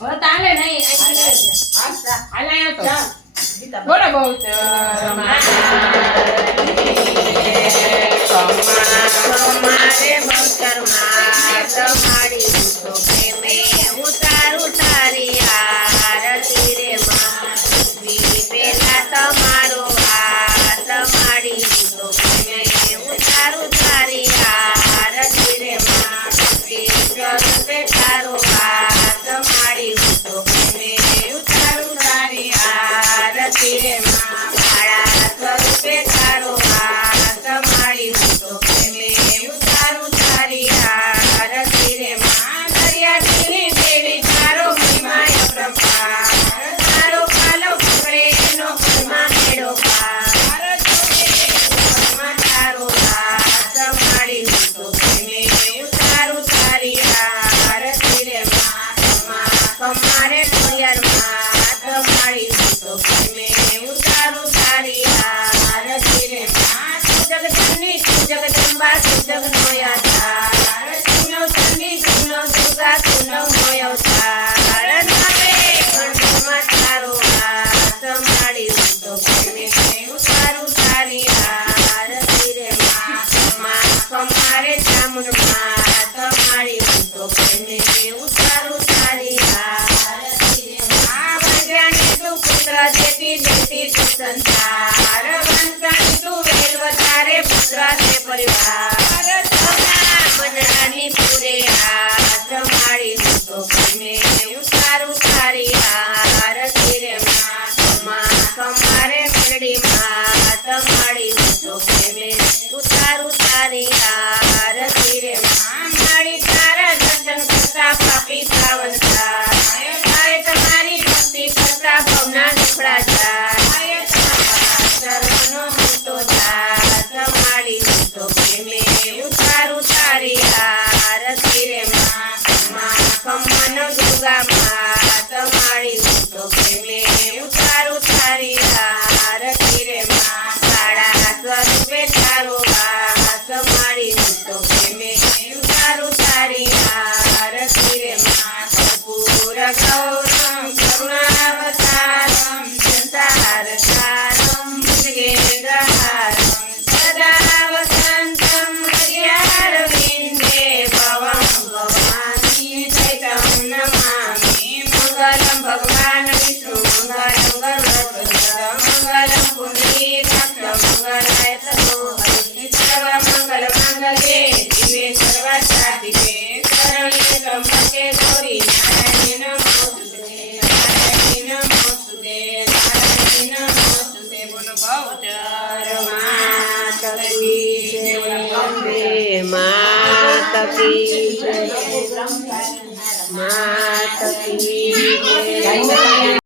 હવે તાલે નહીં આયા તો બોલો બહુ મારે બહુચરમાં તમારી તો પ્રેમે ઉતારું તારી આરતી રે માં પેલા તમારો હાથ મારી તો પ્રેમે ઉતારું તારી આરતી રે માં સ્વરૂપે તારો હાથ મારી તો પ્રેમે ઉતારું તારી આરતી રે માં મારા સ્વરૂપે તારો હાથ મારી તો પ્રેમે ઉતારું તારી આરતી રે માં દરિયાની દેવી તારો મહિમાય પ્રભાર તારો કાલો પકડે નો ઘરમાં મેળો પાર તારો હાથ મારી તો પ્રેમે ઉતારું તારી આરતી રે માં કમારે કોયરમાં હાથ મારી તો પ્રેમે ઉતારું તારી આરતી રે માં જગતની જગદંબા જગનો યાદાર તુનો ચંડી તુનો દુર્ગા તુનો મોયવતાર નામે કંઠમાં તારો હાથ મારી તો પ્રેમે ઉતારું તારી આરતી રે માં કમારે ચામુંડમાં હાથ મારી તો પ્રેમે ઉતારું તારી આરતી રે માં વૈજ્ઞાને તું પુત્ર દેતી દેતી તું સંસાર વંશાની તું વેલ વધારે પુત્ર તે પરિવાર મનડાની પૂરે હાથ મારી તો પ્રેમે ઉતારું તારી આરતી રે માં કમારે મેળડીમાં હાથ મારી તો પ્રેમે ઉતારું તારી આરતી રે માં મારી તારા દર્શન કરતા પાપી સાવનતા થાય તમારી ભક્તિ કરતા ભવના ઝઘડા જાય સર્વનો મોટો દાસ મારી તો પ્રેમે ઉતારું તારી આરતી રે માં કમનો દુર્ગા માત મારી તો પ્રેમે ઉતારું તારી આરતી રે માં કાળા સ્વરૂપે તારો હાથ મારી તો પ્રેમે ઉતારું તારી આરતી રે માં કર્પૂર ગૌરમ કરુણાવતારમ સંસારસારમ ભુજગેન્દ્રહારમ સદા વસંતમ હૃદયારવિંદે ભવં ભવાની ચૈતમ નમામિ મંગલમ ભગવાન વિષ્ણુ મંગલમ ગરુડધ્વજ મંગલમ પુંડરીકાક્ષ મંગલાય તતો હરિ સર્વ મંગલ મંગલે શિવે સર્વાસાધિકે શરણ્યે ત્ર્યંબકે ગૌરી નારાયણે નમોસ્તુતે નારાયણે નમોસ્તુતે નારાયણે નમોસ્તુતે બોલો બહુચર માત કી જય અંબે માત કી જય માત કી જય